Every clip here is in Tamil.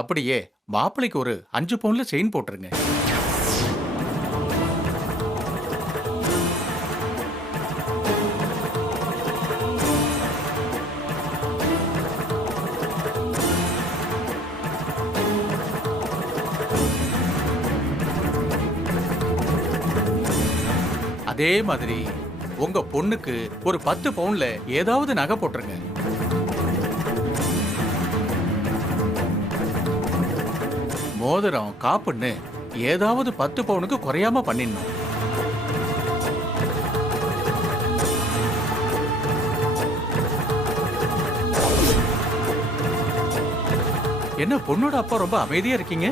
அப்படியே மாப்பிளைக்கு ஒரு 5 பவுன்ல செயின் போட்டுருங்க. அதே மாதிரி உங்க பொண்ணுக்கு ஒரு 10 பவுன்ல ஏதாவது நகை போட்டுருங்க. மோதிரம் காப்புன்னு ஏதாவது 10 பவுனுக்கு குறையாம பண்ணிடணும். என்ன பொண்ணோட அப்பா ரொம்ப அமைதியா இருக்கீங்க?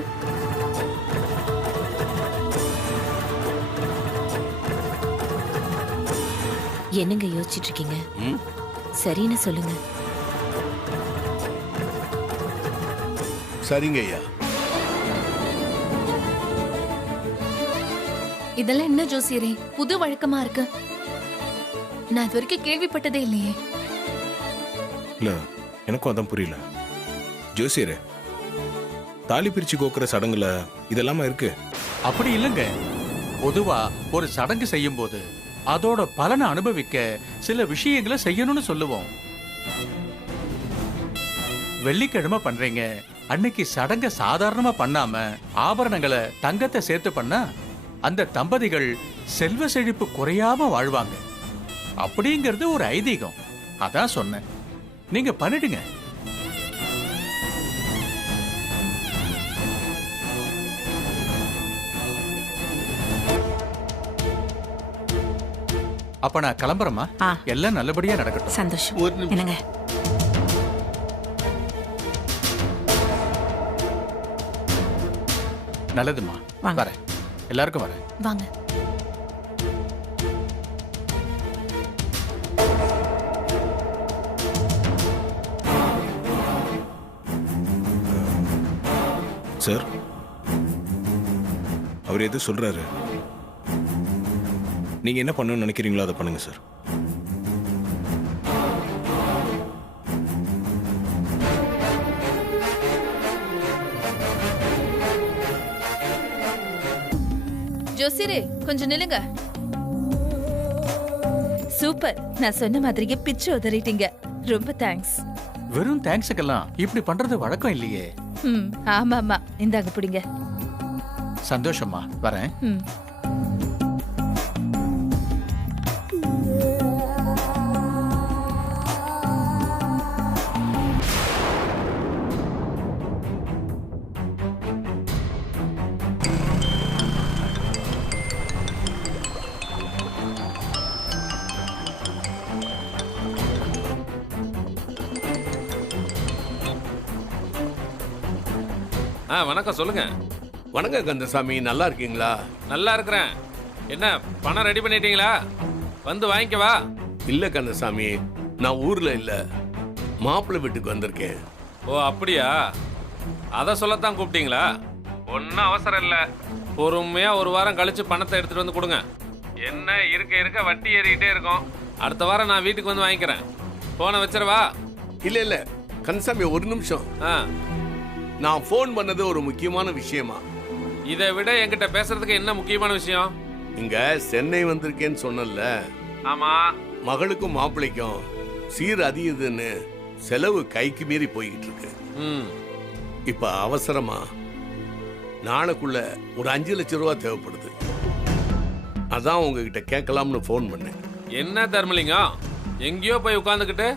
என்னங்க யோசிச்சுட்டு இருக்கீங்க? சரின்னு சொல்லுங்க. சரிங்க ஐயா. இதெல்லாம் என்ன ஜோசியரே, புது வழக்கமா இருக்கு. நான் இது வரைக்கும் கேள்விப்பட்டதே இல்லையே. இல்ல, எனக்கும் அதான் புரியல. ஜோசியரே, தாலி பிரிச்சு கோக்குற சடங்குல இதெல்லாமா இருக்கு? அப்படி இல்லைங்க. பொதுவா ஒரு சடங்கு செய்யும் போது அதோட பலனை அனுபவிக்க சில விஷயங்களை செய்யணும்னு சொல்லுவோம். வெள்ளிக்கிழமை பண்றீங்க, அன்னைக்கு சடங்க சாதாரணமா பண்ணாம ஆபரணங்களை தங்கத்தை சேர்த்து பண்ணா அந்த தம்பதிகள் செல்வ செழிப்பு குறையாம வாழ்வாங்க அப்படிங்கிறது ஒரு ஐதீகம். அதான் சொன்னேன், நீங்க பண்ணிடுங்க. அப்ப நான் கிளம்புறேம்மா. எல்லாம் நல்லபடியா நடக்கட்டும். சந்தோஷம். ஒரு நிமிஷம். என்னங்க? நல்லதுமா, வாங்க. வரேன். எல்லாருக்கும் வரேன். வாங்க. சார், அவர் எது சொல்றாரு? நீங்க என்ன பண்ணணும்னு நினைக்கிறீங்களோ அதை பண்ணுங்க சார். ஜோசியரே, கொஞ்சம் நில்லுங்க. சூப்பர், நான் சொன்ன மாதிரியே பிச்சு உதறிட்டீங்க. ரொம்ப தேங்க்ஸ். வெறும் தேங்க்ஸுக்கெல்லாம் இப்படி பண்றது வழக்கம் இல்லையே. ஆமா ஆமா, இந்தாங்க பிடிங்க. சந்தோஷமா, வரேன். வணக்கம், சொல்லுங்க. வணக்கம் கந்தசாமி, நல்லா இருக்கீங்களா? நல்லா இருக்கிறேன். என்ன பணம் ரெடி பண்ணிட்டீங்களா? வந்து வாங்கிக்கவா? இல்ல கந்தசாமி, நான் ஊர்ல இல்ல, மாப்பிள்ளை வீட்டுக்கு வந்திருக்கேன். ஓ அப்படியா? அதை சொல்லத்தான் கூப்பிட்டீங்களா? ஒன்றும் அவசரம் இல்லை, பொறுமையா ஒரு வாரம் கழிச்சு பணத்தை எடுத்துட்டு வந்து கொடுங்க. என்ன இருக்க இருக்க வட்டி ஏறிக்கிட்டே இருக்கும். அடுத்த வாரம் நான் வீட்டுக்கு வந்து வாங்கிக்கிறேன். போனை வச்சிடவா? இல்ல இல்ல கந்தசாமி, ஒரு நிமிஷம். நான் போன் பண்ணது ஒரு முக்கியமான விஷயமா. இதை விட என்கிட்ட பேசுறதுக்கு என்ன முக்கியமான விஷயம்? இங்க சென்னை வந்திருக்கேன்னு சொன்னல. ஆமா. மகளுக்கும் மாப்பிள்ளைக்கும் சீர் அதிகதுன்னு செலவு கைக்கு மீறி போய்கிட்டு இருக்கு. இப்ப அவசரமா நாளைக்குள்ள ஒரு 5 லட்சம் ரூபாய் தேவைப்படுது. அதான் உங்ககிட்ட கேட்கலாம்னு போன் பண்ணேன். என்ன தர்மலிங்கம், எங்கேயோ போய் உட்கார்ந்துக்கிட்டு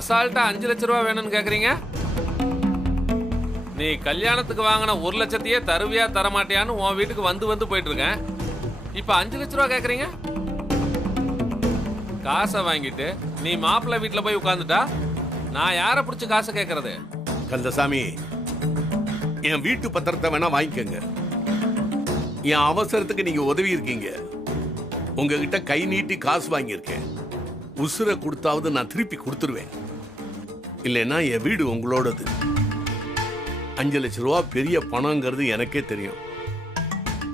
அசால்ட்டா 5 லட்சம் ரூபாய் வேணும்னு கேக்குறீங்க? நீ கல்யாணத்துக்கு வாங்கின 1 லட்சத்தையே தருவியா தரமாட்டியான்னு உன் வீட்டுக்கு வந்து வந்து போயிட்டு இருக்கேன். இப்ப 5 லட்ச ரூபா கேக்குறீங்க? காசை வாங்கிட்டு நீ மாப்பிள்ளை வீட்டுல போய் உட்கார்ந்துட்டா நான் யாரை பிடிச்சு காசை கேட்கறது? கந்தசாமி, என் வீட்டு பத்திரத்தை வேணா வாங்கிக்கங்க. என் அவசரத்துக்கு நீங்க உதவி இருக்கீங்க. உங்ககிட்ட கை நீட்டி காசு வாங்கியிருக்கேன். உசுரை கொடுத்தாவது நான் திருப்பி கொடுத்துருவேன். இல்லைன்னா என் வீடு உங்களோடது. 5 லட்சம் ரூபா பெரிய பணங்கிறது எனக்கே தெரியும்.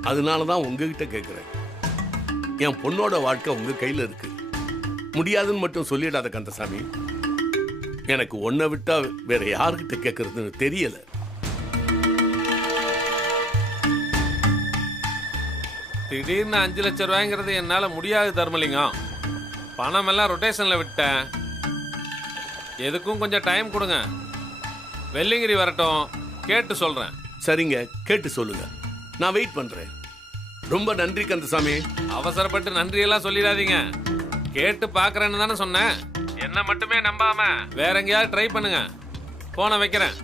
அதனாலதான் உங்ககிட்ட கேட்கிறேன். என் பொண்ணோட வாழ்க்கை உங்க கையில இருக்கு. முடியாதுன்னு மட்டும் சொல்லிடாத கந்தசாமி. எனக்கு ஒன்ன விட்டா வேற யாருக்கிட்ட கேட்கறதுன்னு தெரியல. திடீர்னு 5 லட்சம் ரூபாய்ங்கிறது என்னால் முடியாது தர்மலிங்கம். பணம் எல்லாம் ரொட்டேஷனில் விட்டேன். எதுக்கும் கொஞ்சம் டைம் கொடுங்க. வெள்ளிங்கிரி வரட்டும், கேட்டு சொல்கிறேன். சரிங்க, கேட்டு சொல்லுங்க. நான் வெயிட் பண்றேன். ரொம்ப நன்றி கந்தசாமி. அவசரப்பட்டு நன்றியெல்லாம் சொல்லிடாதீங்க. கேட்டு பார்க்குறேன்னு தானே சொன்னேன். என்ன மட்டுமே நம்பாம வேற எங்கேயாவது ட்ரை பண்ணுங்க. போனை வைக்கிறேன்.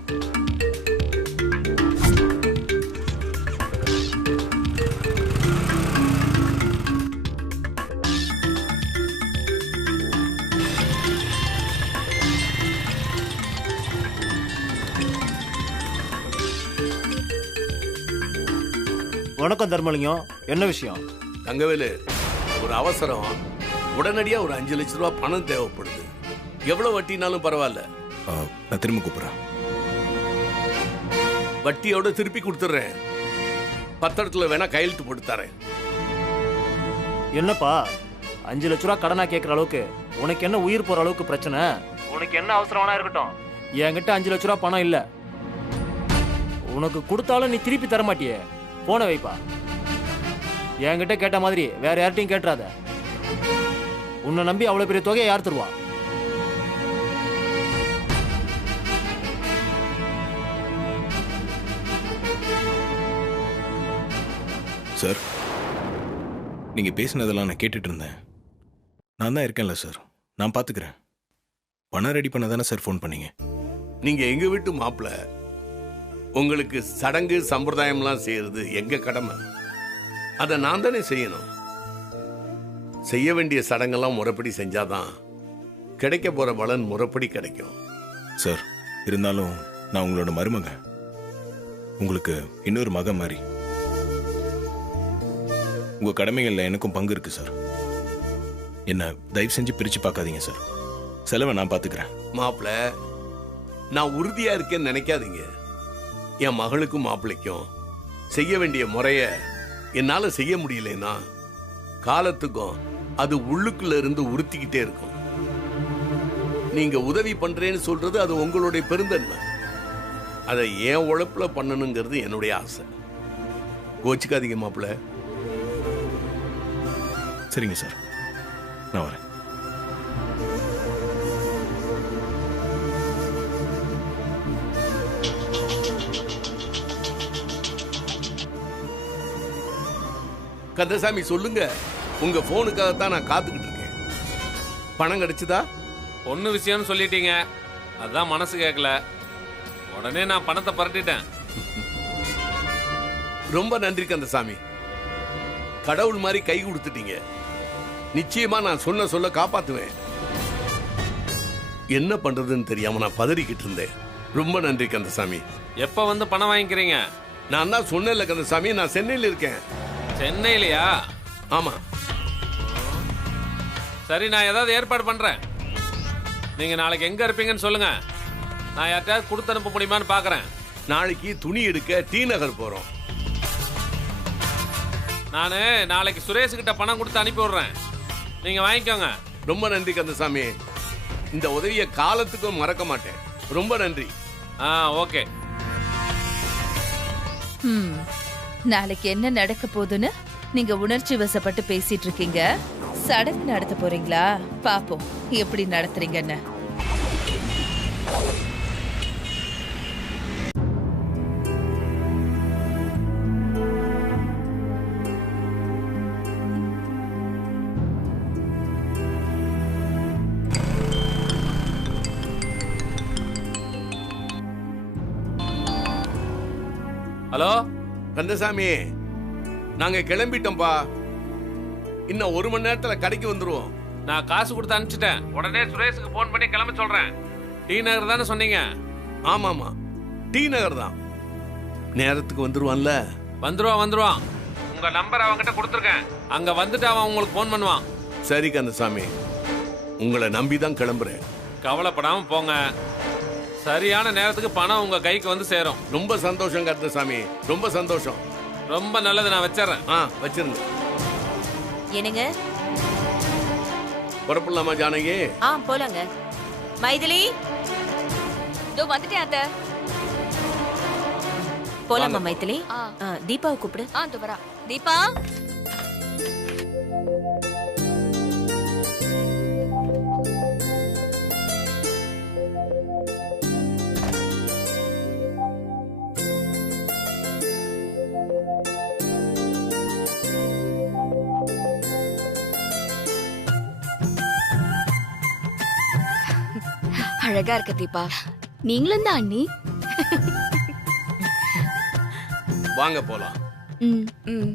வணக்கம் தர்மலிங்கம், என்ன விஷயம்? தங்கவேலு, ஒரு அவசரம். உடனடியா ஒரு 5 லட்சம் ரூபாய் பணம் தேவைப்படுது. எவ்வளவு வட்டினாலும் பரவாயில்ல. நான் திரும்ப கூப்பிட்றேன். வட்டியோட திருப்பி கொடுத்துட்றேன். பத்திரத்துல வேணா கையெழுத்து போட்டு தரேன். என்னப்பா 5 லட்ச ரூபா கடனா கேட்குற அளவுக்கு உனக்கு என்ன உயிர் போற அளவுக்கு பிரச்சனை? உனக்கு என்ன அவசரம் வேணா இருக்கட்டும், என்கிட்ட 5 லட்ச ரூபா பணம் இல்ல. உனக்கு கொடுத்தாலும் நீ திருப்பி தர மாட்டியே. போன வைப்பா. என்கிட்ட கேட்ட மாதிரி வேற யார்ட்டையும் கேட்டுறாத. உன்னை நம்பி அவ்வளவு பெரிய தொகையை யார் தருவா? சார், நீங்க பேசினதெல்லாம் நான் கேட்டுட்டு இருந்தேன். நான் தான் இருக்கேன்ல சார், நான் பாத்துக்கிறேன். பணம் ரெடி பண்ண தானே சார் ஃபோன் பண்ணீங்க? நீங்க எங்க வீட்டு மாப்பிள்ள. உங்களுக்கு சடங்கு சம்பிரதாயம்லாம் செய்யறது எங்க கடமை. அதை நான் தானே செய்யணும். செய்ய வேண்டிய சடங்கெல்லாம் முறைப்படி செஞ்சாதான் கிடைக்க போற பலன் முறைப்படி கிடைக்கும். சார், இருந்தாலும் நான் உங்களோட மருமக. உங்களுக்கு இன்னொரு மகன் மாதிரி. உங்க கடமைகள்ல எனக்கும் பங்கு இருக்கு சார். என்ன தயவு செஞ்சு பிரிச்சு பார்க்காதீங்க சார். செலவை நான் பாத்துக்கிறேன். மாப்பிள்ள, நான் உறுதியா இருக்கேன்னு நினைக்காதீங்க. என் மகளுக்கும் மாப்பிள்ளைக்கும் செய்ய வேண்டிய முறைய என்னால செய்ய முடியலன்னா காலத்துக்கும் அது உள்ளுக்குள்ள இருந்து உறுத்திக்கிட்டே இருக்கும். நீங்க உதவி பண்றேன்னு சொல்றது அது உங்களுடைய பெருந்தன்மை. அதை ஏன் உழைப்புல பண்ணணுங்கிறது என்னுடைய ஆசை. கோச்சிக்காதீங்க மாப்பிள்ள. சரிங்க சார், நான் வரேன். கந்தசாமி, சொல்லுங்க. உங்க போனுக்காகத்தான் நான் காத்துக்கிட்டு இருக்கேன். பணம் கிடைச்சதா? பொண்ணு விஷயம்னு சொல்லிட்டீங்க, அதான் மனசு கேட்கல. உடனே நான் பணத்தை பரட்டிட்டேன். ரொம்ப நன்றி கந்தசாமி. கடவுள் மாதிரி கை கொடுத்துட்டீங்க. நிச்சயமா நான் சொல்ல காப்பாத்துவேன். என்ன பண்றதுன்னு தெரியாம நான் பதறிக்கிட்டு இருந்தேன். ரொம்ப நன்றி கந்தசாமி. எப்ப வந்து பணம் வாங்கிக்கிறீங்க? நான் தான் சொன்னேன்ல கந்தசாமி, நான் சென்னையில் இருக்கேன். சென்னையிலையா? ஆமா. சரி, நான் ஏதாவது ஏற்பாடு பண்றேன். நீங்க நாளைக்கு எங்க இருப்பீங்கன்னு சொல்லுங்க. நான் யார்கிட்டயாவது கொடுத்து அனுப்ப முடியுமான்னு பாக்குறேன். நாளைக்கு துணி எடுக்க டி நகர் போறோம். நானு நாளைக்கு சுரேஷ் கிட்ட பணம் கொடுத்து அனுப்பி விடுறேன். நீங்க வாங்கிக்கோங்க. ரொம்ப நன்றி கந்தசாமி. இந்த உதவியை காலத்துக்கும் மறக்க மாட்டேன். ரொம்ப நன்றி. ஓகே. நாளைக்கு என்ன நடக்க போகுதுன்னு நீங்க உணர்ச்சி வசப்பட்டு பேசிட்டு இருக்கீங்க. சடங்கு நடத்த போறீங்களா? பாப்போம் எப்படி நடத்துறீங்கன்னு. ஹலோ கந்தசாமி, நாங்க கிளம்பிட்டோம்பா. இன்னும் 1 மணி நேரத்துல கடைக்கு வந்துருவோம். நான் காசு கொடுத்து அனுப்பிச்சிட்டேன். உடனே சுரேஷுக்கு போன் பண்ணி கிளம்ப சொல்றேன். டி நகர் தானே சொன்னீங்க? ஆமாமா, டி நகர் தான். நேரத்துக்கு வந்துருவான்ல? வந்துருவான். உங்க நம்பர் அவன்கிட்ட கொடுத்துருக்கேன். அங்க வந்துட்டு அவன் உங்களுக்கு போன் பண்ணுவான். சரி கந்தசாமி, உங்களை நம்பி தான் கிளம்புறேன். கவலைப்படாம போங்க. சரியான நேரத்துக்கு பணம் உங்க கைக்கு வந்து சேரும். ரொம்ப சந்தோஷம் கந்தசாமி, ரொம்ப சந்தோஷம். ரொம்ப நல்லது. நான் வச்சிடறேன். வச்சிருங்க. என்னங்க? புறப்படலாமா ஜானகி? போலாங்க. மைதிலி, இதோ வந்துட்டேன் அத்தை. போலாமா மைதிலி? தீபாவை கூப்பிடு. இதோ வரா. தீபா, அழகா இருக்க தீபா. நீங்களும் தான் அண்ணி. வாங்க போலாம். ம் ம்.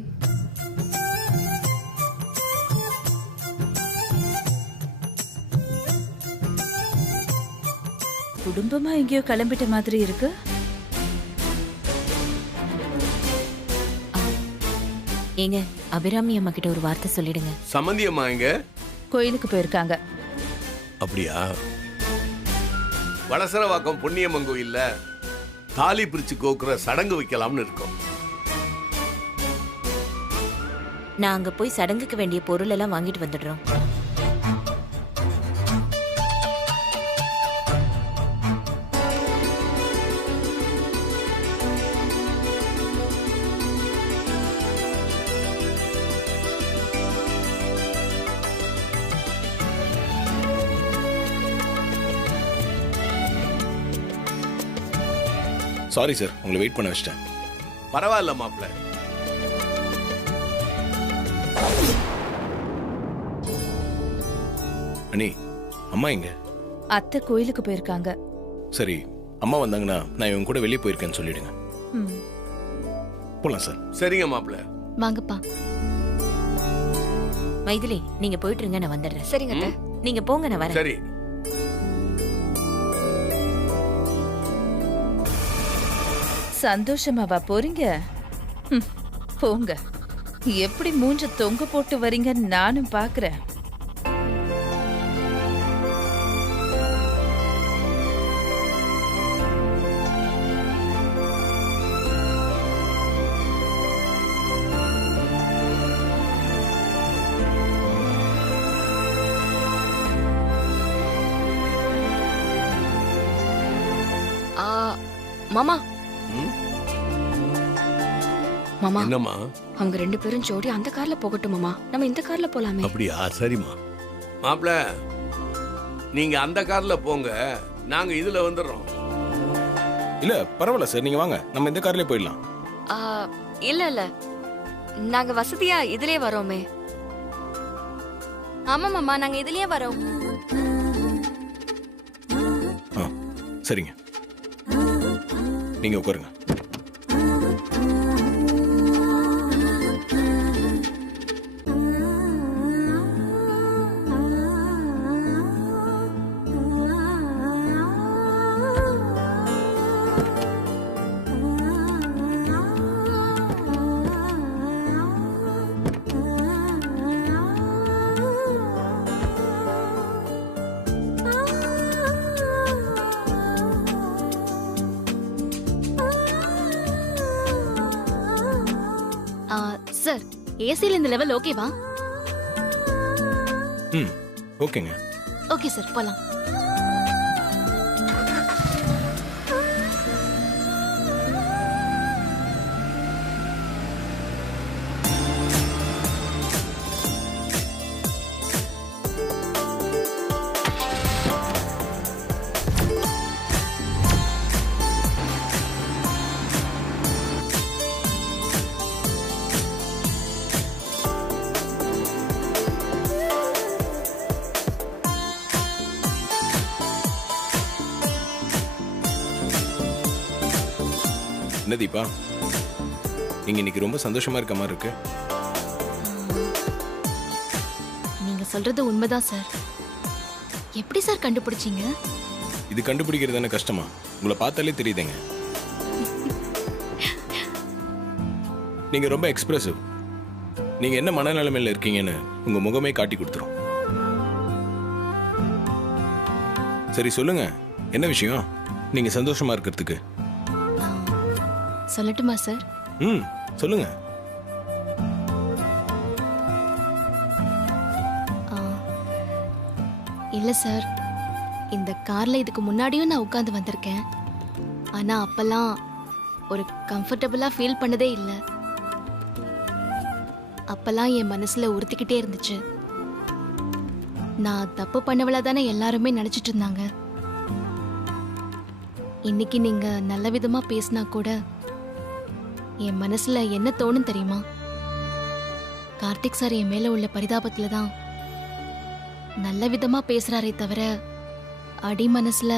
குடும்பமா எங்கேயோ கிளம்பிட்ட மாதிரி இருக்கு. ஏங்க அபிராமி அம்மா கிட்ட ஒரு வார்த்தை சொல்லிடுங்க. சம்மந்தி அம்மா எங்க? கோயிலுக்கு போயிருக்காங்க. அப்படியா? வளசரவாக்கம் பொன்னியம்மன் கோயில்ல தாலி பிரிச்சு கோக்குற சடங்கு வைக்கலாம்னு இருக்கோம். நான் அங்க போய் சடங்குக்கு வேண்டிய பொருள் எல்லாம் வாங்கிட்டு வந்துடுறோம். சாரி சார், உங்களை வெயிட் பண்ண வச்சிட்டேன். பரவாயில்ல மாப்பிள்ள. அண்ணி, அம்மா எங்க? அத்தை கோயிலுக்கு போயிருக்காங்க. சரி, அம்மா வந்தாங்கன்னா நான் இவங்க கூட வெளியே போயிருக்கேன்னு சொல்லிடுங்க. ம். போலாம் சார். சரிங்க மாப்பிள்ள. வாங்கப்பா. மைதிலி நீங்க போயிட்டு இருங்க, நான் வந்துடுறேன். சரிங்க அத்தை. நீங்க போங்க, நான் வரேன். சரி. சந்தோஷமாவா போறீங்க? ம், போங்க. எப்படி மூஞ்ச தொங்க போட்டு வரீங்கன்னு நானும் பாக்குறேன். மாமா ம்? மாமா என்னம்மா? அவங்க 2 பேரும் ஜோடி அந்த கார்ல போகட்டும் மாமா. நம்ம இந்த கார்ல போலாமே. அப்படியா? சரிம்மா. மாப்பிள்ள, நீங்க அந்த கார்ல போங்க, நாங்க இதுல வந்துடுறோம். இல்ல பரவாயில்ல சார், நீங்க வாங்க, நம்ம இந்த கார்லயே போயிடலாம். இல்ல இல்ல, நாங்க வசதியா இதுலயே வரோமே. ஆமா மாமா, நாங்க இதுலயே வரோம். சரிங்க, நீங்க உட்காருங்க. சார், ஏசில இந்த லெவல் ஓகேவா? ம், ஓகேங்க. ஓகே சார், போலாம். என்ன தீபா, நீங்க இன்னைக்கு ரொம்ப சந்தோஷமா இருக்க மாதிரி இருக்கு. நீங்க சொல்றது உண்மைதான் சார். எப்படி சார் கண்டுபிடிச்சீங்க? இது கண்டுபிடிக்கிறது என்ன கஷ்டமா? உங்களை பார்த்தாலே தெரியுதுங்க. நீங்க ரொம்ப எக்ஸ்பிரசிவ். நீங்க என்ன மனநிலைமையில இருக்கீங்கன்னு உங்க முகமே காட்டி கொடுத்துரும். சரி சொல்லுங்க, என்ன விஷயம் நீங்க சந்தோஷமா இருக்கிறதுக்கு? சொல்லட்டுமா சார்? ம், சொல்லுங்க. இல்ல சார், இந்த கார்ல இதுக்கு முன்னாடியும் நான் உட்கார்ந்து வந்திருக்கேன். ஆனா அப்பெல்லாம் ஒரு கம்ஃபர்டபுளா ஃபீல் பண்ணதே இல்லை. அப்பெல்லாம் என் மனசுல உறுத்திக்கிட்டே இருந்துச்சு. நான் தப்பு பண்ணவளா தானே எல்லாருமே நினைச்சிட்டு இருந்தாங்க. இன்னைக்கு நீங்க நல்ல விதமா பேசினா கூட என் மனசுல என்ன தோணும் தெரியுமா? கார்த்திக் சார் என் மேல உள்ள பரிதாபத்துல தான் நல்ல விதமா பேசுறாரே தவிர அடி மனசுல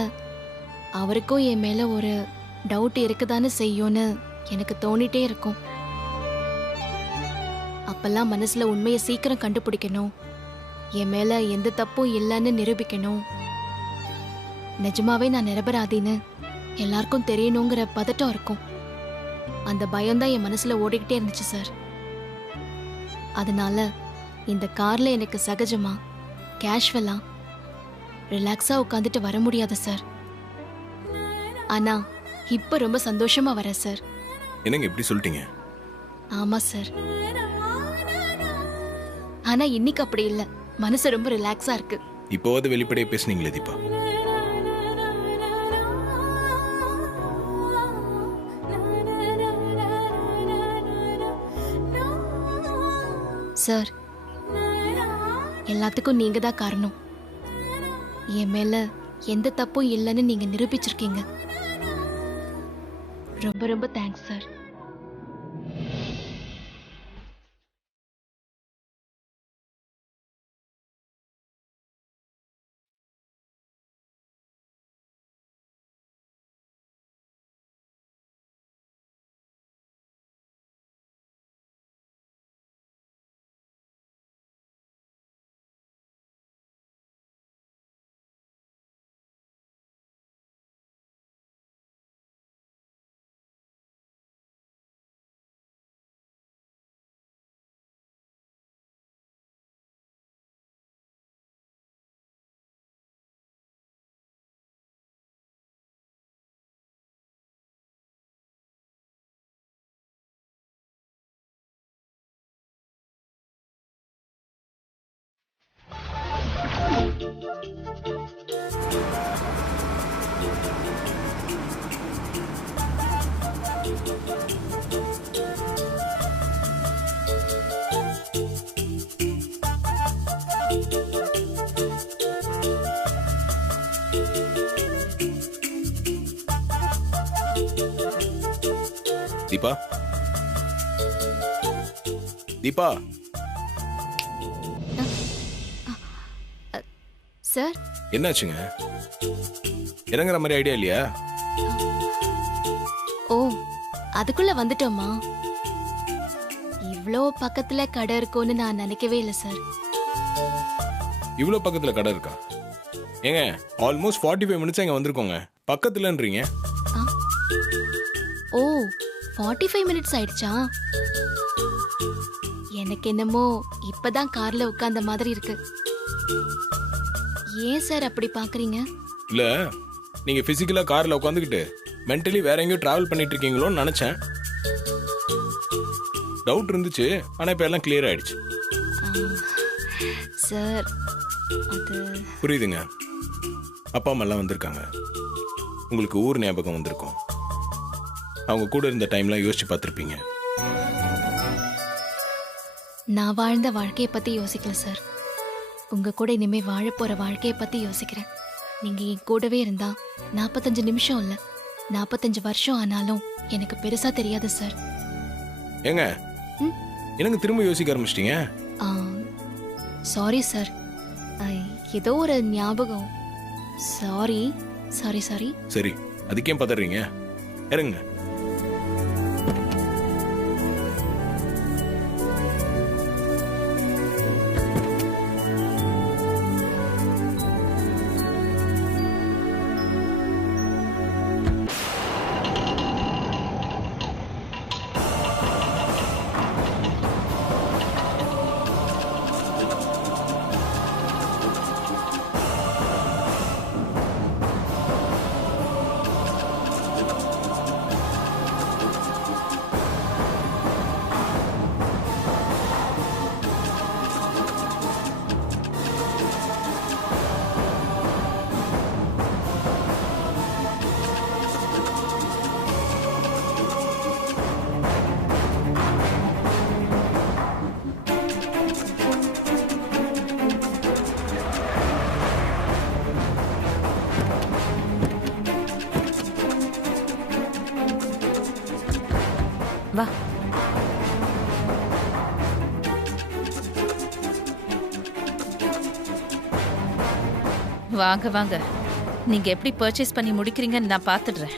அவருக்கும் என் மேல ஒரு டவுட் இருக்குதானே செய்யும்னு எனக்கு தோணிட்டே இருக்கும். அப்பெல்லாம் மனசுல உண்மையை சீக்கிரம் கண்டுபிடிக்கணும், என் மேல எந்த தப்பும் இல்லைன்னு நிரூபிக்கணும், நிஜமாவே நான் நிரபராதின்னு எல்லாருக்கும் தெரியணுங்கிற பதட்டம் இருக்கும். அந்த பயம்தான் என் மனசுல ஓடிக்கிட்டே இருந்துச்சு சார். அதனால இந்த கார்ல எனக்கு சகஜமா கேஷுவலா ரிலாக்ஸா உட்காந்துட்டு வர முடியாது சார். ஆனா இப்ப ரொம்ப சந்தோஷமா வரேன் சார். என்னங்க இப்படி சொல்லிட்டீங்க? ஆமா சார். ஆனா இன்னைக்கு அப்படி இல்ல, மனசு ரொம்ப ரிலாக்ஸா இருக்கு. இப்போவாது வெளிப்படையா பேசுனீங்களே தீபா. சார், எல்லாத்துக்கும் நீங்க தான் காரணம். என் மேல எந்த தப்பும் இல்லைன்னு நீங்க நிரூபிச்சிருக்கீங்க. ரொம்ப ரொம்ப thanks sir. Deepa, Deepa. Sir, என்னாச்சுங்க? இறங்குற மாதிரி ஐடியா இல்லையா? ஓ அதுக்குள்ள வந்துட்டோமா? இவ்ளோ பக்கத்துல கடை இருக்கும்னு நான் நினைக்கவே இல்லை சார். இவ்வளோ பக்கத்துல கடை இருக்கா? ஏங்க, ஆல்மோஸ்ட் 45 மினிட்ஸ் இங்க வந்திருக்கோங்க. பக்கத்துலன்றீங்க. ஓ 45 மினிட்ஸ் ஆயிடுச்சா? எனக்கு என்னமோ இப்பதான் கார்ல உட்கார்ந்த மாதிரி இருக்கு. ஏன் சார் அப்படி பாக்குறீங்க? இல்ல, நீங்க பிசிக்கலா கார்ல உட்காந்துக்கிட்டு மென்டலி வேற எங்கேயோ டிராவல் பண்ணிட்டு இருக்கீங்களோன்னு நினைச்சேன். டவுட் இருந்துச்சு, ஆனா இப்ப எல்லாம் கிளியர் ஆயிடுச்சு. சார், அது புரியுதுங்க. அப்பா அம்மா எல்லாம் வந்திருக்காங்க. உங்களுக்கு ஊர் ஞாபகம் வந்திருக்கும். அவங்க கூட இருந்த டைம்லாம் யோசிச்சு பார்த்துருப்பீங்க. நான் வாழ்ந்த வாழ்க்கையை பத்தி யோசிக்கல சார். உங்க கூட இனிமே வாழ போற வாழ்க்கையை பத்தி யோசிக்கிறேன். நீங்க என் கூடவே இருந்தா 45 நிமிஷம் இல்ல 45 வருஷம் ஆனாலும் எனக்கு பெருசா தெரியாது சார். ஏங்க, எனக்கு திரும்ப யோசிக்க ஆரம்பிச்சிட்டீங்க? சாரி சார், ஏதோ ஒரு ஞாபகம். Sorry sorry sorry. சரி, அதுக்கே பதறீங்க. இறங்க. வா. வாங்க வாங்க, நீங்க எப்படி பர்ச்சேஸ் பண்ணி முடிக்கிறீங்கன்னு நான் பாத்துடுறேன்.